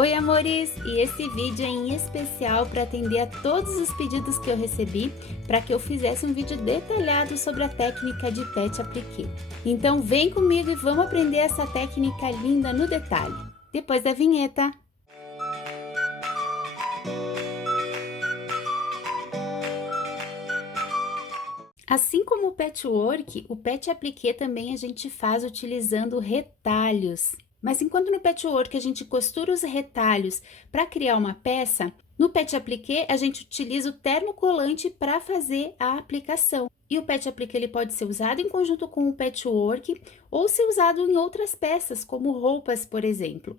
Oi, amores! E esse vídeo é em especial para atender a todos os pedidos que eu recebi para que eu fizesse um vídeo detalhado sobre a técnica de pet appliqué. Então vem comigo e vamos aprender essa técnica linda no detalhe. Depois da vinheta. Assim como o patchwork, o pet appliqué também a gente faz utilizando retalhos. Mas enquanto no patchwork a gente costura os retalhos para criar uma peça, no pet appliqué a gente utiliza o termocolante para fazer a aplicação. E o pet appliqué ele pode ser usado em conjunto com o patchwork ou ser usado em outras peças, como roupas, por exemplo.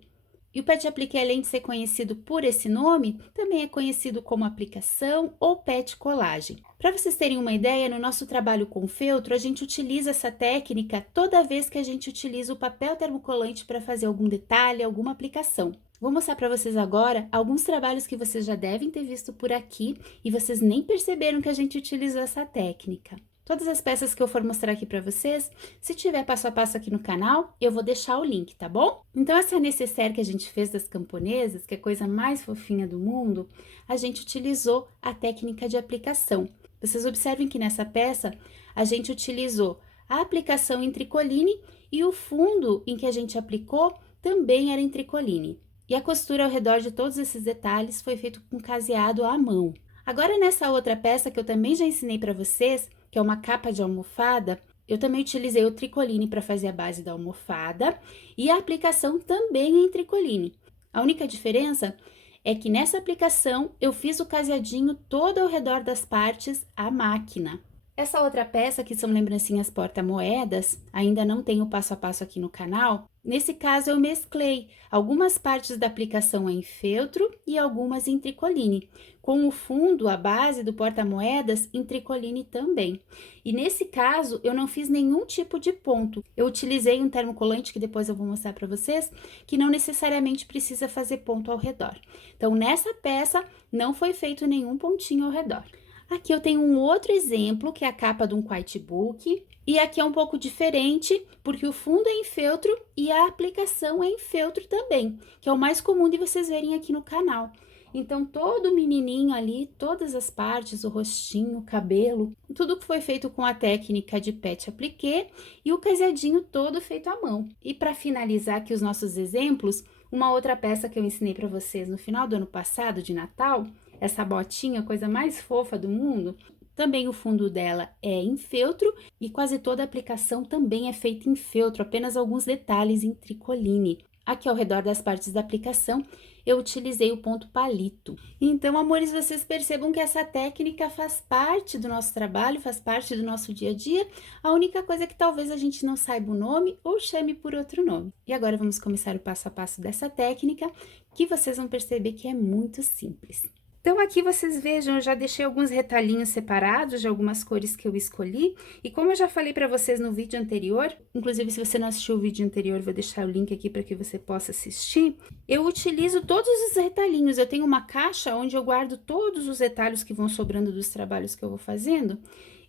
E o pet appliqué, além de ser conhecido por esse nome, também é conhecido como aplicação ou pet colagem. Para vocês terem uma ideia, no nosso trabalho com feltro, a gente utiliza essa técnica toda vez que a gente utiliza o papel termocolante para fazer algum detalhe, alguma aplicação. Vou mostrar para vocês agora alguns trabalhos que vocês já devem ter visto por aqui e vocês nem perceberam que a gente utilizou essa técnica. Todas as peças que eu for mostrar aqui para vocês, se tiver passo a passo aqui no canal, eu vou deixar o link, tá bom? Então, essa necessaire que a gente fez das camponesas, que é a coisa mais fofinha do mundo, a gente utilizou a técnica de aplicação. Vocês observem que nessa peça, a gente utilizou a aplicação em tricoline e o fundo em que a gente aplicou também era em tricoline. E a costura ao redor de todos esses detalhes foi feito com caseado à mão. Agora, nessa outra peça que eu também já ensinei para vocês, que é uma capa de almofada, eu também utilizei o tricoline para fazer a base da almofada e a aplicação também é em tricoline. A única diferença é que nessa aplicação eu fiz o caseadinho todo ao redor das partes à máquina. Essa outra peça, que são lembrancinhas porta-moedas, ainda não tem o passo a passo aqui no canal. Nesse caso, eu mesclei algumas partes da aplicação em feltro e algumas em tricoline, com o fundo, a base do porta-moedas em tricoline também. E nesse caso, eu não fiz nenhum tipo de ponto. Eu utilizei um termocolante, que depois eu vou mostrar para vocês, que não necessariamente precisa fazer ponto ao redor. Então, nessa peça, não foi feito nenhum pontinho ao redor. Aqui eu tenho um outro exemplo, que é a capa de um quiet book, e aqui é um pouco diferente, porque o fundo é em feltro e a aplicação é em feltro também, que é o mais comum de vocês verem aqui no canal. Então, todo o menininho ali, todas as partes, o rostinho, o cabelo, tudo que foi feito com a técnica de pet appliqué e o caseadinho todo feito à mão. E para finalizar aqui os nossos exemplos, uma outra peça que eu ensinei para vocês no final do ano passado, de Natal, essa botinha, coisa mais fofa do mundo, também o fundo dela é em feltro e quase toda a aplicação também é feita em feltro, apenas alguns detalhes em tricoline. Aqui ao redor das partes da aplicação, eu utilizei o ponto palito. Então, amores, vocês percebam que essa técnica faz parte do nosso trabalho, faz parte do nosso dia a dia. A única coisa é que talvez a gente não saiba o nome ou chame por outro nome. E agora vamos começar o passo a passo dessa técnica, que vocês vão perceber que é muito simples. Então, aqui vocês vejam, eu já deixei alguns retalhinhos separados de algumas cores que eu escolhi. E como eu já falei para vocês no vídeo anterior, inclusive se você não assistiu o vídeo anterior, eu vou deixar o link aqui para que você possa assistir. Eu utilizo todos os retalhinhos, eu tenho uma caixa onde eu guardo todos os retalhos que vão sobrando dos trabalhos que eu vou fazendo.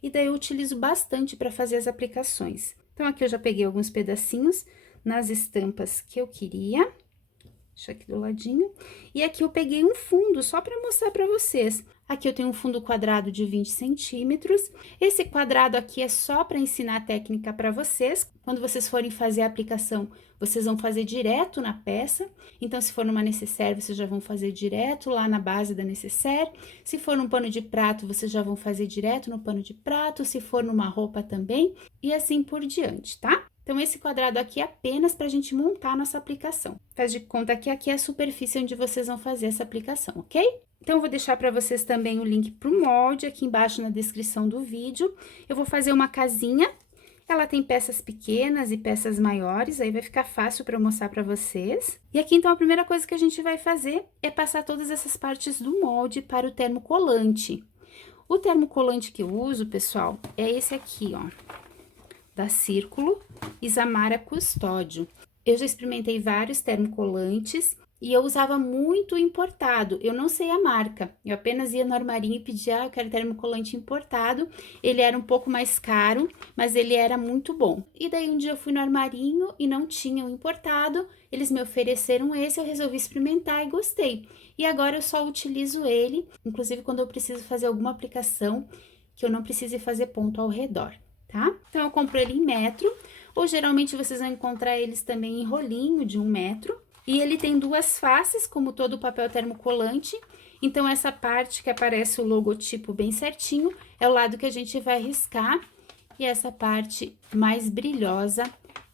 E daí eu utilizo bastante para fazer as aplicações. Então, aqui eu já peguei alguns pedacinhos nas estampas que eu queria. Deixa aqui do ladinho. E aqui eu peguei um fundo, só para mostrar para vocês. Aqui eu tenho um fundo quadrado de 20 centímetros. Esse quadrado aqui é só para ensinar a técnica para vocês. Quando vocês forem fazer a aplicação, vocês vão fazer direto na peça. Então, se for numa necessaire, vocês já vão fazer direto lá na base da necessaire. Se for num pano de prato, vocês já vão fazer direto no pano de prato. Se for numa roupa também, e assim por diante, tá? Então, esse quadrado aqui é apenas para a gente montar a nossa aplicação. Faz de conta que aqui é a superfície onde vocês vão fazer essa aplicação, ok? Então, eu vou deixar para vocês também o link para o molde aqui embaixo na descrição do vídeo. Eu vou fazer uma casinha, ela tem peças pequenas e peças maiores, aí vai ficar fácil para eu mostrar para vocês. E aqui, então, a primeira coisa que a gente vai fazer é passar todas essas partes do molde para o termocolante. O termocolante que eu uso, pessoal, é esse aqui, ó, da Círculo Isamara Custódio. Eu já experimentei vários termocolantes E eu usava muito importado, eu não sei a marca, eu apenas ia no armarinho e pedia, eu quero termocolante importado, ele era um pouco mais caro, mas ele era muito bom. E daí um dia eu fui no armarinho e não tinha o importado, eles me ofereceram esse, eu resolvi experimentar e gostei. E agora eu só utilizo ele, inclusive quando eu preciso fazer alguma aplicação que eu não precise fazer ponto ao redor, tá? Então eu compro ele em metro, ou geralmente vocês vão encontrar eles também em rolinho de 1 metro. E ele tem duas faces, como todo papel termocolante. Então, essa parte que aparece o logotipo bem certinho é o lado que a gente vai riscar. E essa parte mais brilhosa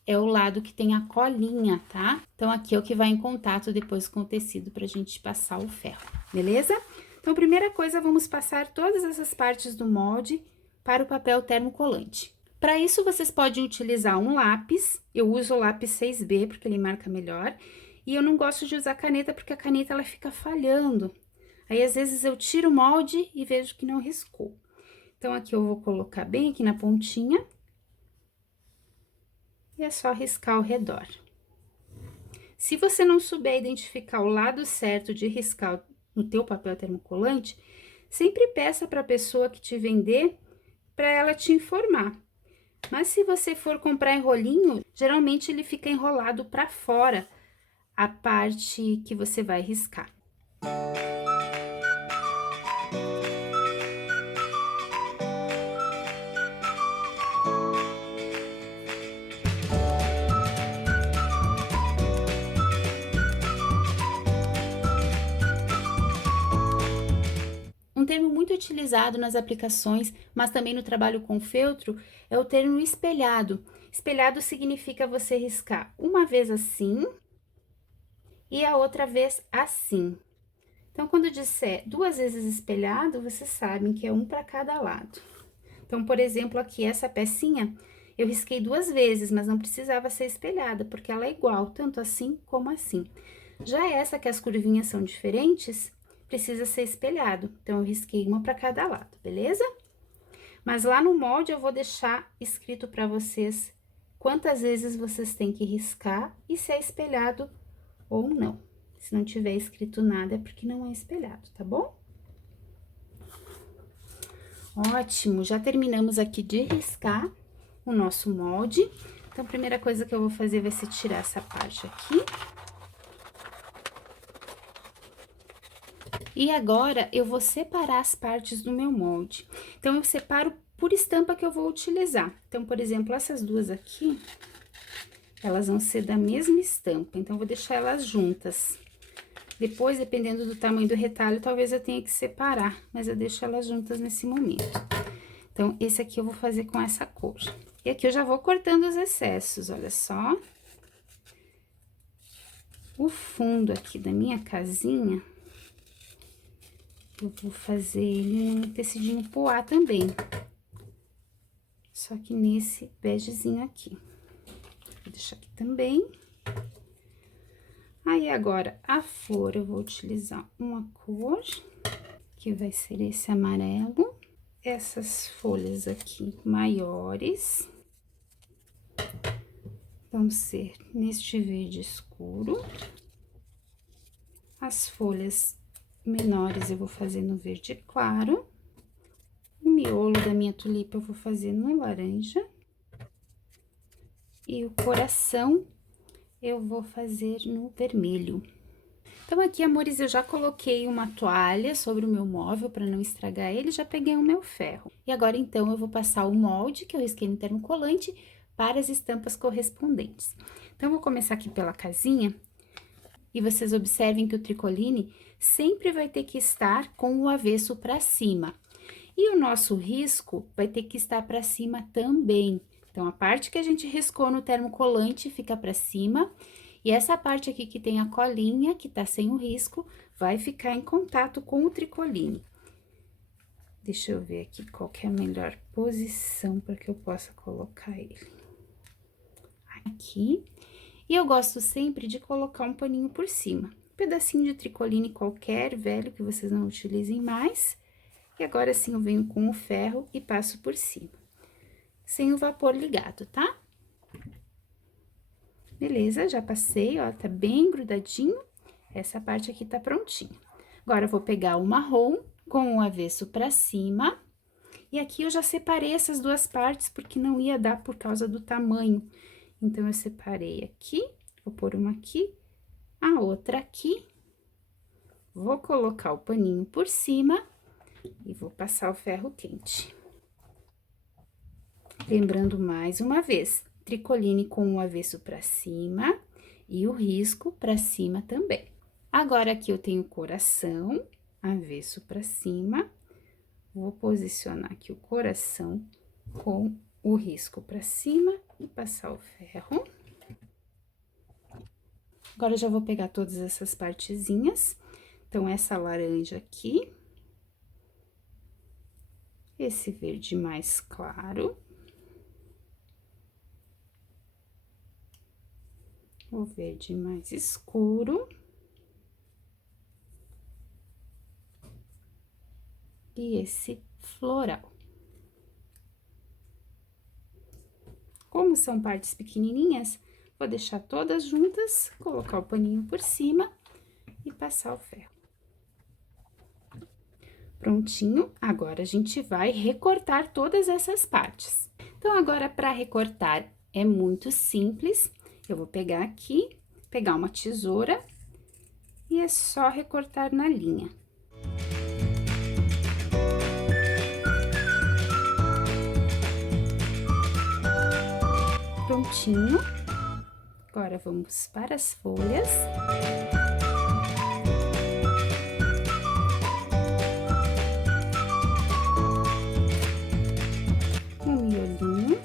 é o lado que tem a colinha, tá? Então, aqui é o que vai em contato depois com o tecido pra gente passar o ferro, beleza? Então, primeira coisa, vamos passar todas essas partes do molde para o papel termocolante. Para isso, vocês podem utilizar um lápis. Eu uso o lápis 6B, porque ele marca melhor. E eu não gosto de usar caneta, porque a caneta, ela fica falhando. Aí, às vezes, eu tiro o molde e vejo que não riscou. Então, aqui eu vou colocar bem aqui na pontinha. E é só riscar ao redor. Se você não souber identificar o lado certo de riscar no teu papel termocolante, sempre peça para a pessoa que te vender, para ela te informar. Mas se você for comprar em rolinho, geralmente ele fica enrolado para fora, a parte que você vai riscar. Um termo muito utilizado nas aplicações, mas também no trabalho com feltro, é o termo espelhado. Espelhado significa você riscar uma vez assim e a outra vez assim. Então, quando disser 2 vezes espelhado, vocês sabem que é um para cada lado. Então, por exemplo, aqui essa pecinha, eu risquei 2 vezes, mas não precisava ser espelhada, porque ela é igual, tanto assim como assim. Já essa que as curvinhas são diferentes, precisa ser espelhado. Então, eu risquei uma para cada lado, beleza? Mas lá no molde eu vou deixar escrito para vocês quantas vezes vocês têm que riscar e se é espelhado ou não. Se não tiver escrito nada, é porque não é espelhado, tá bom? Ótimo, já terminamos aqui de riscar o nosso molde. Então, a primeira coisa que eu vou fazer vai ser tirar essa parte aqui. E agora, eu vou separar as partes do meu molde. Então, eu separo por estampa que eu vou utilizar. Então, por exemplo, essas duas aqui, elas vão ser da mesma estampa. Então, eu vou deixar elas juntas. Depois, dependendo do tamanho do retalho, talvez eu tenha que separar, mas eu deixo elas juntas nesse momento. Então, esse aqui eu vou fazer com essa cor. E aqui eu já vou cortando os excessos, olha só. O fundo aqui da minha casinha, eu vou fazer ele num tecidinho poá também. Só que nesse begezinho aqui. Vou deixar aqui também. Aí, agora, a flor, eu vou utilizar uma cor, que vai ser esse amarelo. Essas folhas aqui maiores vão ser neste verde escuro. As folhas menores eu vou fazer no verde claro. O miolo da minha tulipa eu vou fazer no laranja. E o coração eu vou fazer no vermelho. Então, aqui, amores, eu já coloquei uma toalha sobre o meu móvel para não estragar ele, já peguei o meu ferro. E agora, então, eu vou passar o molde que eu risquei no termocolante para as estampas correspondentes. Então, eu vou começar aqui pela casinha, e vocês observem que o tricoline sempre vai ter que estar com o avesso para cima. E o nosso risco vai ter que estar para cima também. Então, a parte que a gente riscou no termocolante fica para cima, e essa parte aqui que tem a colinha, que tá sem o risco, vai ficar em contato com o tricoline. Deixa eu ver aqui qual que é a melhor posição para que eu possa colocar ele. Aqui. E eu gosto sempre de colocar um paninho por cima. Um pedacinho de tricoline qualquer, velho, que vocês não utilizem mais. E agora sim eu venho com o ferro e passo por cima. Sem o vapor ligado, tá? Beleza, já passei, ó, tá bem grudadinho. Essa parte aqui tá prontinha. Agora, eu vou pegar o marrom com o avesso pra cima. E aqui eu já separei essas duas partes, porque não ia dar por causa do tamanho. Então, eu separei aqui, vou pôr uma aqui, a outra aqui. Vou colocar o paninho por cima e vou passar o ferro quente. Lembrando mais uma vez, tricoline com o avesso pra cima e o risco pra cima também. Agora, aqui eu tenho o coração, avesso pra cima. Vou posicionar aqui o coração com o risco pra cima e passar o ferro. Agora, eu já vou pegar todas essas partezinhas. Então, essa laranja aqui. Esse verde mais claro. O verde mais escuro. E esse floral. Como são partes pequenininhas, vou deixar todas juntas, colocar o paninho por cima e passar o ferro. Prontinho, agora a gente vai recortar todas essas partes. Então, agora, para recortar, é muito simples. Eu vou pegar aqui, pegar uma tesoura e é só recortar na linha. Prontinho. Agora, vamos para as folhas. Um miolinho.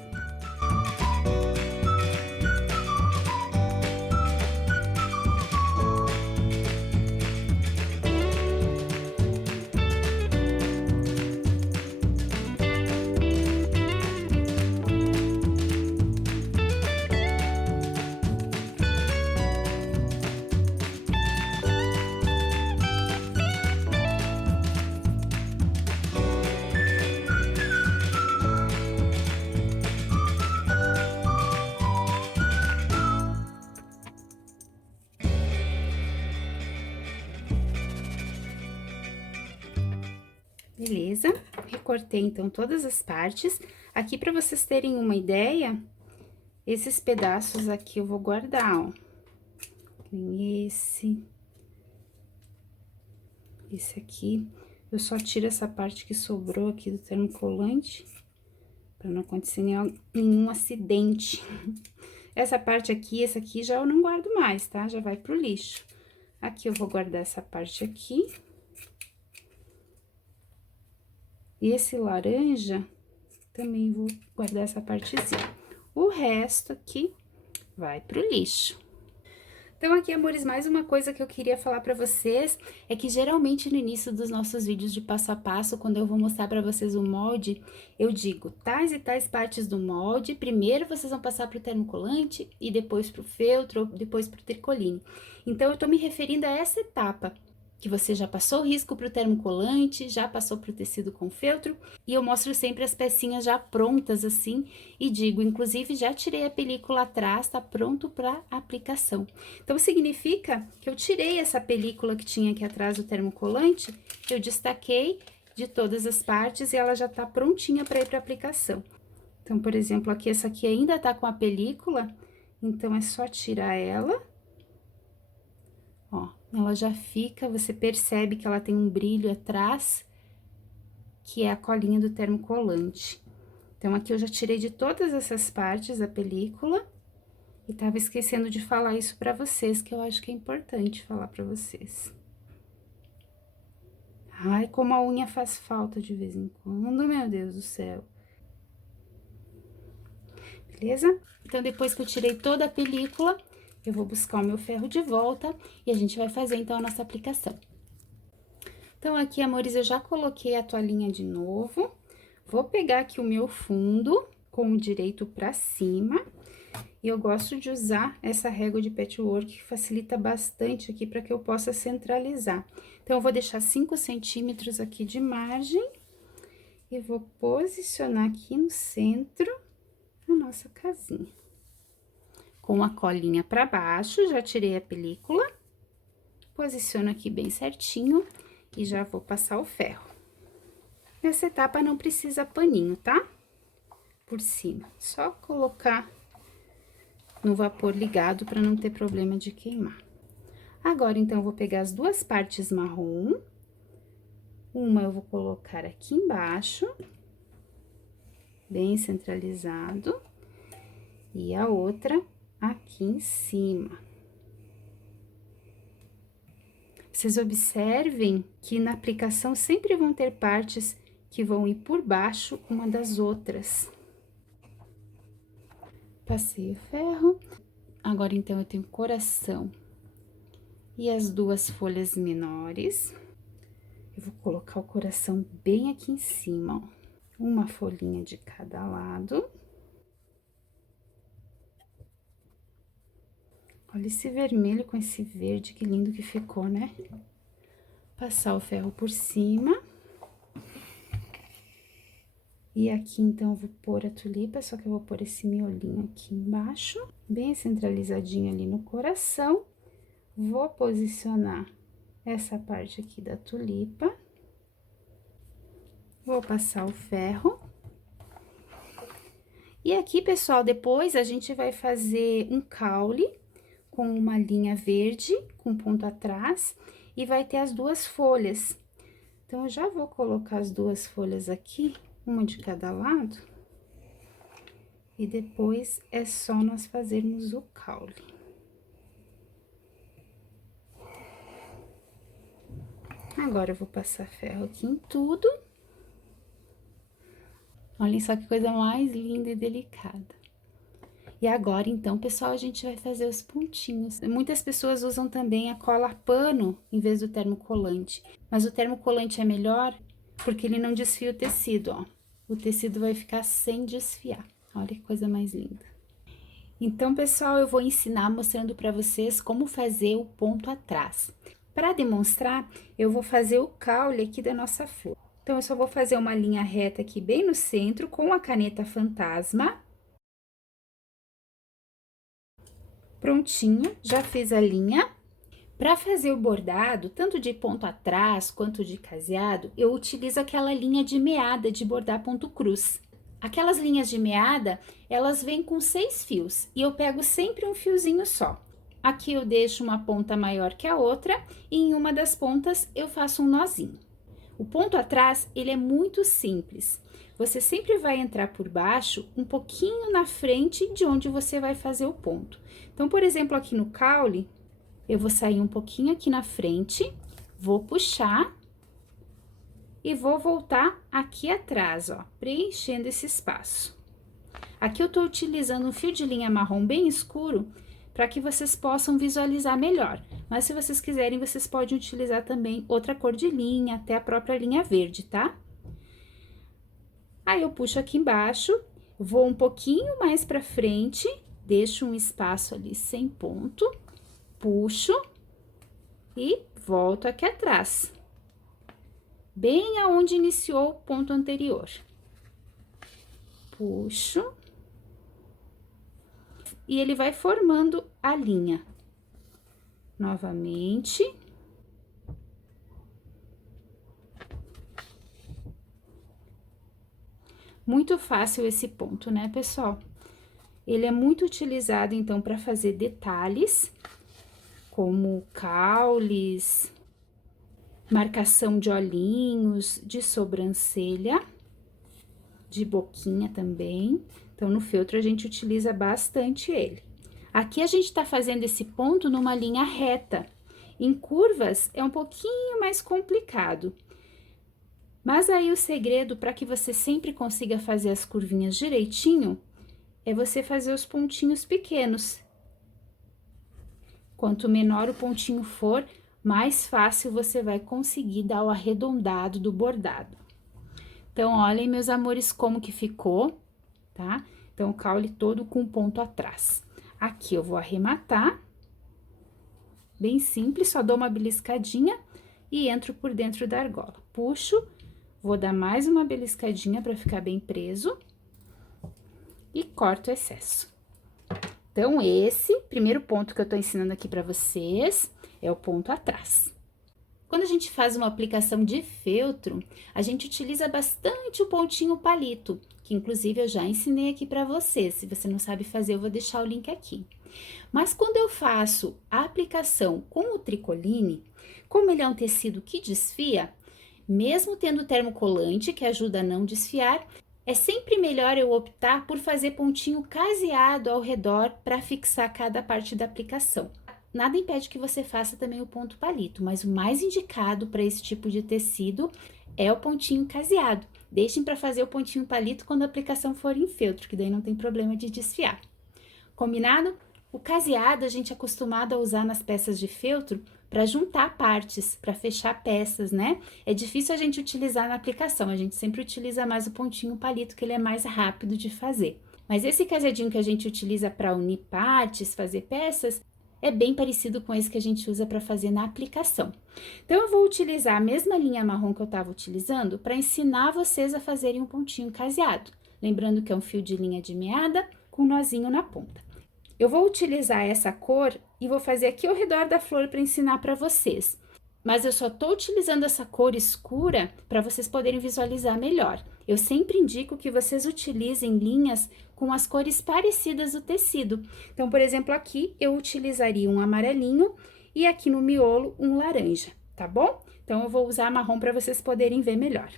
Beleza? Recortei, então, todas as partes. Aqui, para vocês terem uma ideia, esses pedaços aqui eu vou guardar, ó. Tem esse. Esse aqui. Eu só tiro essa parte que sobrou aqui do termocolante, para não acontecer nenhum acidente. Essa parte aqui, essa aqui já eu não guardo mais, tá? Já vai pro lixo. Aqui eu vou guardar essa parte aqui. E esse laranja, também vou guardar essa partezinha. O resto aqui vai pro lixo. Então, aqui, amores, mais uma coisa que eu queria falar pra vocês é que geralmente no início dos nossos vídeos de passo a passo, quando eu vou mostrar pra vocês o molde, eu digo tais e tais partes do molde, primeiro vocês vão passar pro termocolante e depois pro feltro, ou depois pro tricoline. Então, eu tô me referindo a essa etapa, que você já passou o risco pro termocolante, já passou pro tecido com feltro, e eu mostro sempre as pecinhas já prontas assim, e digo, inclusive, já tirei a película atrás, tá pronto para aplicação. Então, significa que eu tirei essa película que tinha aqui atrás do termocolante, eu destaquei de todas as partes e ela já tá prontinha para ir para aplicação. Então, por exemplo, aqui, essa aqui ainda tá com a película, então, é só tirar ela. Ó, ela já fica, você percebe que ela tem um brilho atrás, que é a colinha do termocolante. Então, aqui eu já tirei de todas essas partes a película, e tava esquecendo de falar isso pra vocês, que eu acho que é importante falar pra vocês. Ai, como a unha faz falta de vez em quando, meu Deus do céu. Beleza? Então, depois que eu tirei toda a película, eu vou buscar o meu ferro de volta e a gente vai fazer, então, a nossa aplicação. Então, aqui, amores, eu já coloquei a toalhinha de novo. Vou pegar aqui o meu fundo com o direito pra cima. E eu gosto de usar essa régua de patchwork, que facilita bastante aqui para que eu possa centralizar. Então, eu vou deixar 5 centímetros aqui de margem. E vou posicionar aqui no centro a nossa casinha. Com a colinha para baixo, já tirei a película. Posiciono aqui bem certinho e já vou passar o ferro. Nessa etapa não precisa paninho, tá? Por cima, só colocar no vapor ligado para não ter problema de queimar. Agora, então, eu vou pegar as duas partes marrom. Uma eu vou colocar aqui embaixo, bem centralizado, e a outra aqui em cima. Vocês observem que na aplicação sempre vão ter partes que vão ir por baixo uma das outras. Passei o ferro. Agora, então, eu tenho o coração e as duas folhas menores. Eu vou colocar o coração bem aqui em cima, ó. Uma folhinha de cada lado. Olha esse vermelho com esse verde, que lindo que ficou, né? Passar o ferro por cima. E aqui, então, eu vou pôr a tulipa, só que eu vou pôr esse miolinho aqui embaixo, bem centralizadinho ali no coração. Vou posicionar essa parte aqui da tulipa. Vou passar o ferro. E aqui, pessoal, depois a gente vai fazer um caule com uma linha verde, com ponto atrás, e vai ter as duas folhas. Então, eu já vou colocar as duas folhas aqui, uma de cada lado. E depois é só nós fazermos o caule. Agora, eu vou passar ferro aqui em tudo. Olhem só que coisa mais linda e delicada. E agora, então, pessoal, a gente vai fazer os pontinhos. Muitas pessoas usam também a cola pano em vez do termocolante. Mas o termocolante é melhor porque ele não desfia o tecido, ó. O tecido vai ficar sem desfiar. Olha que coisa mais linda. Então, pessoal, eu vou ensinar mostrando para vocês como fazer o ponto atrás. Para demonstrar, eu vou fazer o caule aqui da nossa flor. Então, eu só vou fazer uma linha reta aqui bem no centro com a caneta fantasma. Prontinho, já fiz a linha. Para fazer o bordado, tanto de ponto atrás quanto de caseado, eu utilizo aquela linha de meada de bordar ponto cruz. Aquelas linhas de meada, elas vêm com 6 fios e eu pego sempre um fiozinho só. Aqui eu deixo uma ponta maior que a outra e em uma das pontas eu faço um nozinho. O ponto atrás, ele é muito simples. Você sempre vai entrar por baixo, um pouquinho na frente de onde você vai fazer o ponto. Então, por exemplo, aqui no caule, eu vou sair um pouquinho aqui na frente, vou puxar e vou voltar aqui atrás, ó, preenchendo esse espaço. Aqui eu tô utilizando um fio de linha marrom bem escuro, para que vocês possam visualizar melhor. Mas se vocês quiserem, vocês podem utilizar também outra cor de linha, até a própria linha verde, tá? Aí, eu puxo aqui embaixo, vou um pouquinho mais pra frente, deixo um espaço ali sem ponto, puxo e volto aqui atrás. Bem aonde iniciou o ponto anterior. Puxo. E ele vai formando a linha. Novamente. Muito fácil esse ponto, né, pessoal? Ele é muito utilizado, então, para fazer detalhes, como caules, marcação de olhinhos, de sobrancelha, de boquinha também. Então, no feltro, a gente utiliza bastante ele. Aqui, a gente tá fazendo esse ponto numa linha reta. Em curvas, é um pouquinho mais complicado. Mas aí, o segredo para que você sempre consiga fazer as curvinhas direitinho, é você fazer os pontinhos pequenos. Quanto menor o pontinho for, mais fácil você vai conseguir dar o arredondado do bordado. Então, olhem, meus amores, como que ficou, tá? Então, o caule todo com ponto atrás. Aqui, eu vou arrematar. Bem simples, só dou uma beliscadinha e entro por dentro da argola. Puxo, vou dar mais uma beliscadinha para ficar bem preso. E corto o excesso. Então, esse primeiro ponto que eu tô ensinando aqui pra vocês é o ponto atrás. Quando a gente faz uma aplicação de feltro, a gente utiliza bastante o pontinho palito, que inclusive eu já ensinei aqui para você. Se você não sabe fazer, eu vou deixar o link aqui. Mas quando eu faço a aplicação com o tricoline, como ele é um tecido que desfia, mesmo tendo termocolante que ajuda a não desfiar, é sempre melhor eu optar por fazer pontinho caseado ao redor para fixar cada parte da aplicação. Nada impede que você faça também o ponto palito, mas o mais indicado para esse tipo de tecido é o pontinho caseado. Deixem para fazer o pontinho palito quando a aplicação for em feltro, que daí não tem problema de desfiar. Combinado? O caseado a gente é acostumado a usar nas peças de feltro para juntar partes, para fechar peças, né? É difícil a gente utilizar na aplicação, a gente sempre utiliza mais o pontinho palito, que ele é mais rápido de fazer. Mas esse caseadinho que a gente utiliza para unir partes, fazer peças, é bem parecido com esse que a gente usa para fazer na aplicação. Então, eu vou utilizar a mesma linha marrom que eu estava utilizando para ensinar vocês a fazerem um pontinho caseado. Lembrando que é um fio de linha de meada com um nozinho na ponta. Eu vou utilizar essa cor e vou fazer aqui ao redor da flor para ensinar para vocês. Mas eu só estou utilizando essa cor escura para vocês poderem visualizar melhor. Eu sempre indico que vocês utilizem linhas com as cores parecidas do tecido. Então, por exemplo, aqui eu utilizaria um amarelinho e aqui no miolo um laranja, tá bom? Então, eu vou usar marrom para vocês poderem ver melhor.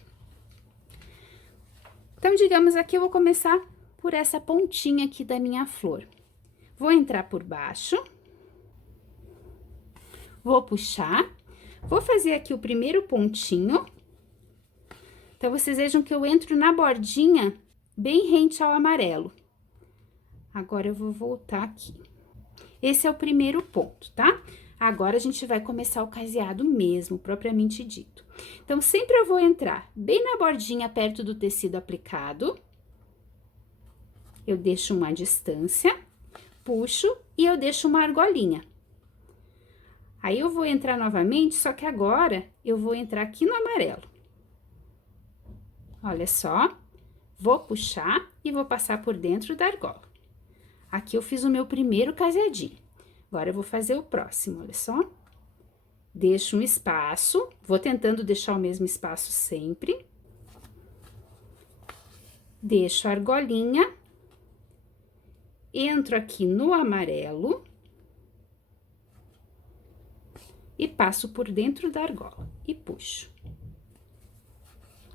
Então, digamos aqui, eu vou começar por essa pontinha aqui da minha flor. Vou entrar por baixo, vou puxar, vou fazer aqui o primeiro pontinho. Então, vocês vejam que eu entro na bordinha bem rente ao amarelo. Agora, eu vou voltar aqui. Esse é o primeiro ponto, tá? Agora, a gente vai começar o caseado mesmo, propriamente dito. Então, sempre eu vou entrar bem na bordinha, perto do tecido aplicado. Eu deixo uma distância, puxo e eu deixo uma argolinha. Aí, eu vou entrar novamente, só que agora, eu vou entrar aqui no amarelo. Olha só, vou puxar e vou passar por dentro da argola. Aqui eu fiz o meu primeiro caseadinho. Agora, eu vou fazer o próximo, olha só. Deixo um espaço, vou tentando deixar o mesmo espaço sempre. Deixo a argolinha. Entro aqui no amarelo. E passo por dentro da argola e puxo.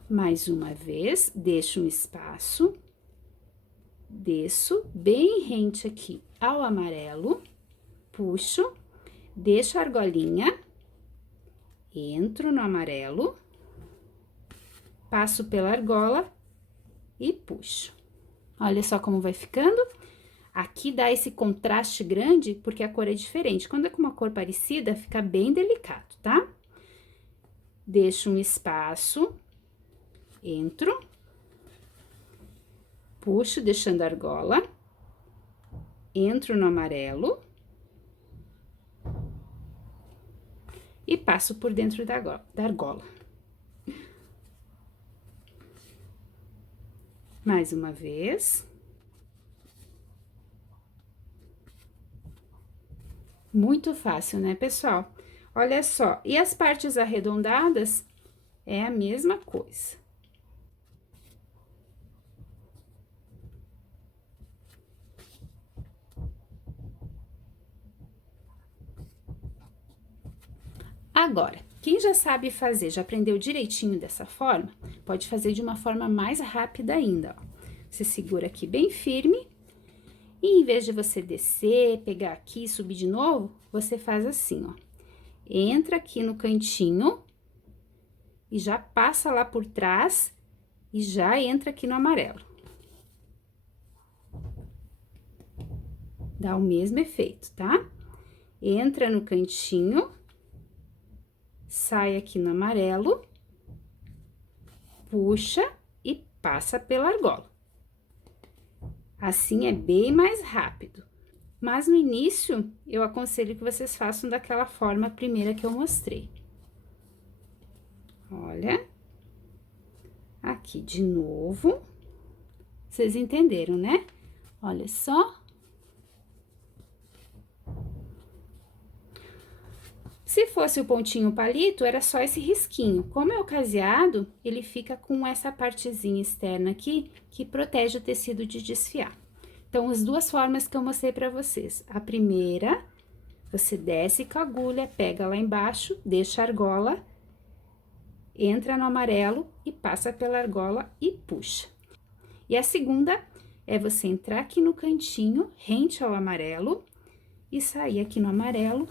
Mais uma vez, deixo um espaço, desço bem rente aqui ao amarelo, puxo, deixo a argolinha, entro no amarelo, passo pela argola e puxo. Olha só como vai ficando. Aqui dá esse contraste grande porque a cor é diferente. Quando é com uma cor parecida, fica bem delicado, tá? Deixo um espaço. Entro, puxo, deixando a argola, entro no amarelo e passo por dentro da argola. Mais uma vez. Muito fácil, né, pessoal? Olha só, e as partes arredondadas é a mesma coisa. Agora, quem já sabe fazer, já aprendeu direitinho dessa forma, pode fazer de uma forma mais rápida ainda, ó. Você segura aqui bem firme e em vez de você descer, pegar aqui e subir de novo, você faz assim, ó. Entra aqui no cantinho e já passa lá por trás e já entra aqui no amarelo. Dá o mesmo efeito, tá? Entra no cantinho. Sai aqui no amarelo, puxa e passa pela argola. Assim é bem mais rápido. Mas no início, eu aconselho que vocês façam daquela forma primeira que eu mostrei. Olha. Aqui de novo. Vocês entenderam, né? Olha só. Se fosse o pontinho palito, era só esse risquinho. Como é o caseado, ele fica com essa partezinha externa aqui, que protege o tecido de desfiar. Então, as duas formas que eu mostrei pra vocês. A primeira, você desce com a agulha, pega lá embaixo, deixa a argola, entra no amarelo e passa pela argola e puxa. E a segunda é você entrar aqui no cantinho, rente ao amarelo, e sair aqui no amarelo,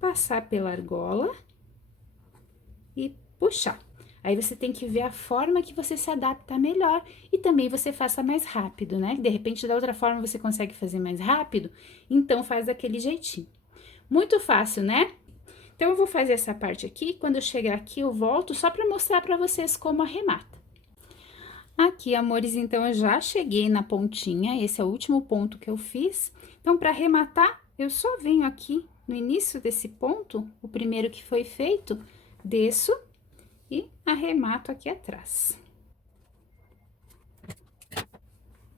passar pela argola e puxar. Aí, você tem que ver a forma que você se adapta melhor e também você faça mais rápido, né? De repente, da outra forma, você consegue fazer mais rápido, então faz daquele jeitinho. Muito fácil, né? Então, eu vou fazer essa parte aqui, quando eu chegar aqui, eu volto só para mostrar para vocês como arremata. Aqui, amores, então, eu já cheguei na pontinha, esse é o último ponto que eu fiz. Então, para arrematar, eu só venho aqui no início desse ponto, o primeiro que foi feito, desço e arremato aqui atrás.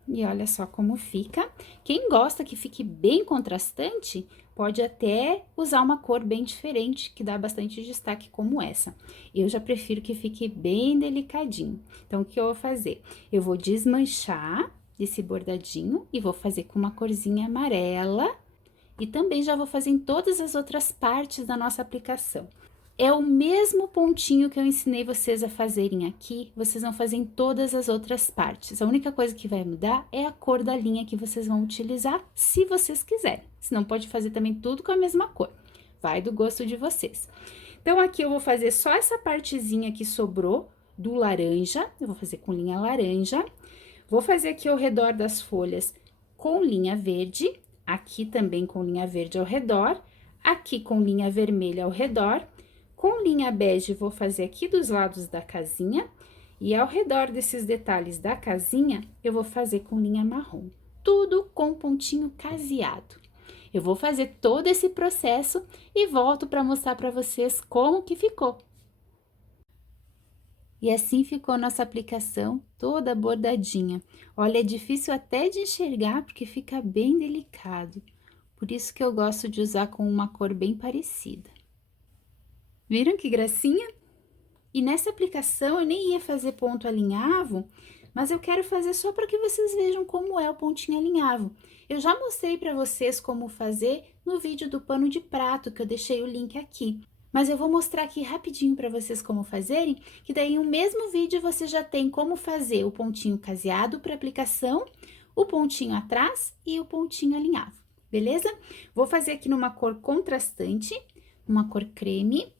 E olha só como fica. Quem gosta que fique bem contrastante, pode até usar uma cor bem diferente, que dá bastante destaque como essa. Eu já prefiro que fique bem delicadinho. Então, o que eu vou fazer? Eu vou desmanchar esse bordadinho e vou fazer com uma corzinha amarela. E também já vou fazer em todas as outras partes da nossa aplicação. É o mesmo pontinho que eu ensinei vocês a fazerem aqui, vocês vão fazer em todas as outras partes. A única coisa que vai mudar é a cor da linha que vocês vão utilizar, se vocês quiserem. Senão, pode fazer também tudo com a mesma cor. Vai do gosto de vocês. Então, aqui eu vou fazer só essa partezinha que sobrou do laranja, eu vou fazer com linha laranja. Vou fazer aqui ao redor das folhas com linha verde, aqui também com linha verde ao redor, aqui com linha vermelha ao redor. Com linha bege, vou fazer aqui dos lados da casinha, e ao redor desses detalhes da casinha, eu vou fazer com linha marrom. Tudo com pontinho caseado. Eu vou fazer todo esse processo e volto para mostrar para vocês como que ficou. E assim ficou nossa aplicação toda bordadinha. Olha, é difícil até de enxergar, porque fica bem delicado. Por isso que eu gosto de usar com uma cor bem parecida. Viram que gracinha? E nessa aplicação eu nem ia fazer ponto alinhavo, mas eu quero fazer só para que vocês vejam como é o pontinho alinhavo. Eu já mostrei para vocês como fazer no vídeo do pano de prato, que eu deixei o link aqui. Mas eu vou mostrar aqui rapidinho para vocês como fazerem, que daí no mesmo vídeo você já tem como fazer o pontinho caseado para aplicação, o pontinho atrás e o pontinho alinhavo, beleza? Vou fazer aqui numa cor contrastante, uma cor creme.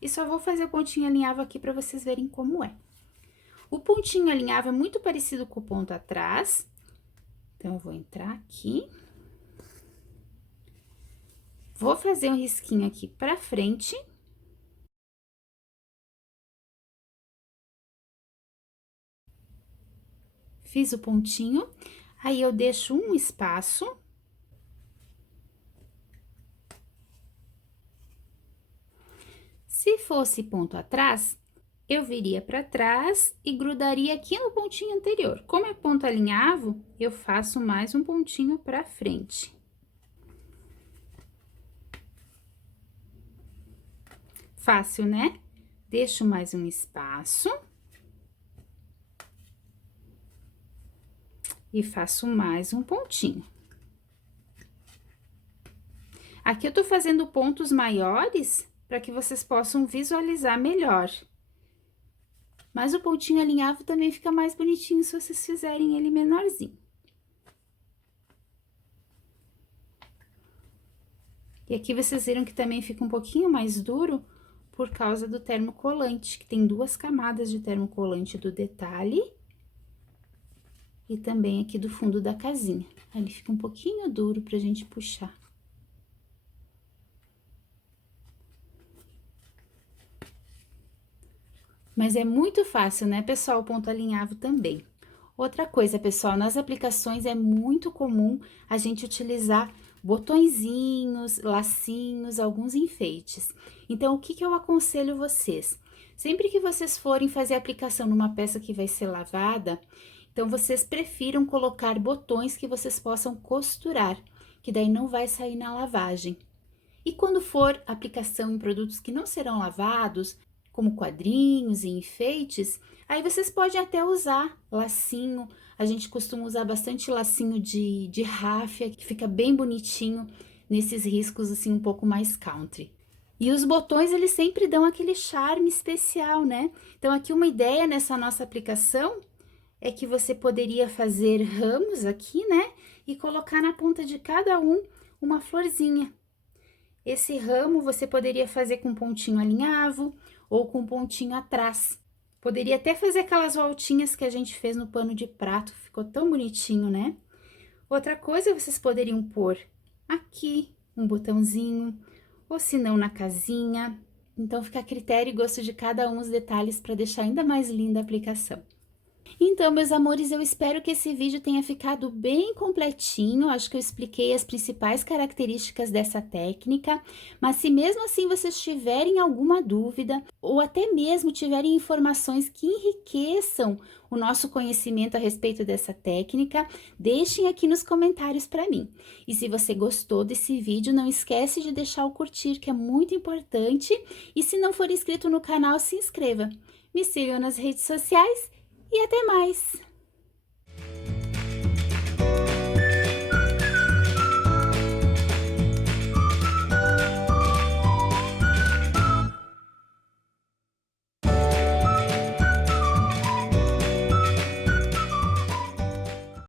E só vou fazer o pontinho alinhavo aqui para vocês verem como é. O pontinho alinhavo é muito parecido com o ponto atrás. Então, eu vou entrar aqui. Vou fazer um risquinho aqui pra frente. Fiz o pontinho. Aí, eu deixo um espaço. Se fosse ponto atrás, eu viria para trás e grudaria aqui no pontinho anterior. Como é ponto alinhavo, eu faço mais um pontinho para frente. Fácil, né? Deixo mais um espaço. E faço mais um pontinho. Aqui eu tô fazendo pontos maiores para que vocês possam visualizar melhor. Mas o pontinho alinhavo também fica mais bonitinho se vocês fizerem ele menorzinho. E aqui vocês viram que também fica um pouquinho mais duro por causa do termocolante, que tem 2 camadas de termocolante do detalhe e também aqui do fundo da casinha. Ele fica um pouquinho duro pra gente puxar. Mas é muito fácil, né, pessoal, o ponto alinhavo também. Outra coisa, pessoal, nas aplicações é muito comum a gente utilizar botõezinhos, lacinhos, alguns enfeites. Então, o que que eu aconselho vocês? Sempre que vocês forem fazer a aplicação numa peça que vai ser lavada, então, vocês prefiram colocar botões que vocês possam costurar, que daí não vai sair na lavagem. E quando for aplicação em produtos que não serão lavados, como quadrinhos e enfeites, aí vocês podem até usar lacinho. A gente costuma usar bastante lacinho de ráfia, que fica bem bonitinho nesses riscos assim um pouco mais country. E os botões, eles sempre dão aquele charme especial, né? Então, aqui uma ideia nessa nossa aplicação é que você poderia fazer ramos aqui, né? E colocar na ponta de cada um uma florzinha. Esse ramo você poderia fazer com pontinho alinhavo ou com pontinho atrás. Poderia até fazer aquelas voltinhas que a gente fez no pano de prato, ficou tão bonitinho, né? Outra coisa, vocês poderiam pôr aqui um botãozinho, ou se não na casinha. Então, fica a critério e gosto de cada um os detalhes para deixar ainda mais linda a aplicação. Então, meus amores, eu espero que esse vídeo tenha ficado bem completinho. Acho que eu expliquei as principais características dessa técnica, mas se mesmo assim vocês tiverem alguma dúvida ou até mesmo tiverem informações que enriqueçam o nosso conhecimento a respeito dessa técnica, deixem aqui nos comentários para mim. E se você gostou desse vídeo, não esquece de deixar o curtir, que é muito importante. E se não for inscrito no canal, se inscreva. Me sigam nas redes sociais. E até mais!